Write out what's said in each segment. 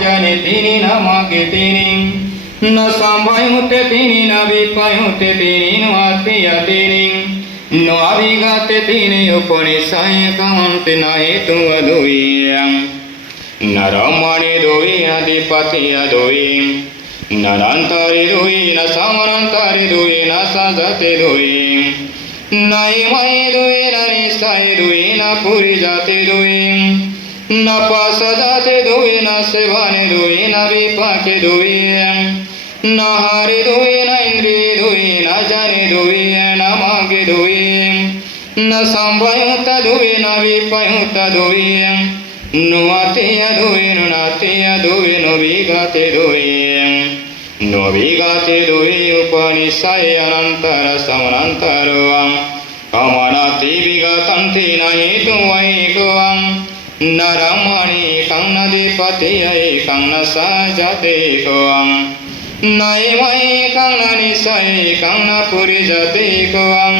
জানে তিনি না মাগে তিনি না sambai hute তিনি না বিপায় hute তিনি নোয়াতিয়া তিনি নোয়াবিঘাতে তিনি উপনিষয় কামন্তে নাই তু দুইয়াম নরমণি দুই আদিপতিয়া দুই নরান্তরি দুই না সমরান্তরি দুই না সাজতে দুই নাই মাই দুই না নিশ্চয় দুই না পুরী জাতি দুই না পাশ জাতি দুই না সেবানে দুই না বিপাকে দুই না হারি দুই না ইন্দ্রি দুই না জানি দুই না মাগে দুই না সম্ভয়তা দুই না বিপয়তা দুই নোয়াতিয়া দুই নাতিয়া দুই নবিঘাতে দুই নবিঘাতে দুই উপনিষয় অনন্তর সমনন্তর কমনাতি বিগতন্তি নাহি তুই গোয়াং নরমণি কংনদিপতি কংন সাজতে গোয়াং নাই মাই কংন নিশয় কংন পুরী জতে গোয়াং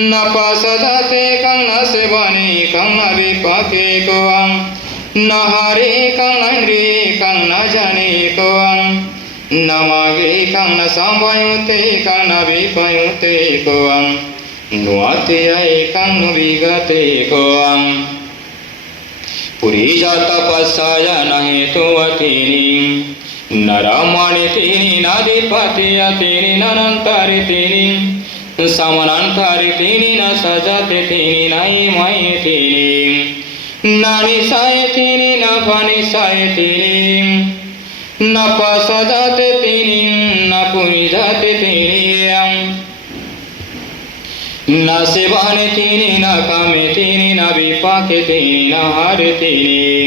ন পাশদাতে কংন সেবনে কংন বিপাকে গোয়াং ন হারে কংনি কংন জানে গোয়াং ন মাগে কংন সম্ভয়তে কংন বিপয়তে গোয়াং নোয়াতিয়া কংন বিগতে গোয়াং পুরী যত পশ্চায় নাহি তুয়তিনি নরমণি তিনি নাদিপতিয়া তিনি ননন্তরি তিনি সমনন্তরি তিনি ন সজতে তিনি নাই মাই তিনি না নিশায় তিনি ন ফনিশায় তিনি ন পশজাতে তিনি ন পুরিজাতে তিনি ন সেবানে তিনি ন কামে তিনি ন বিপাকে তিনি ন হারে তিনি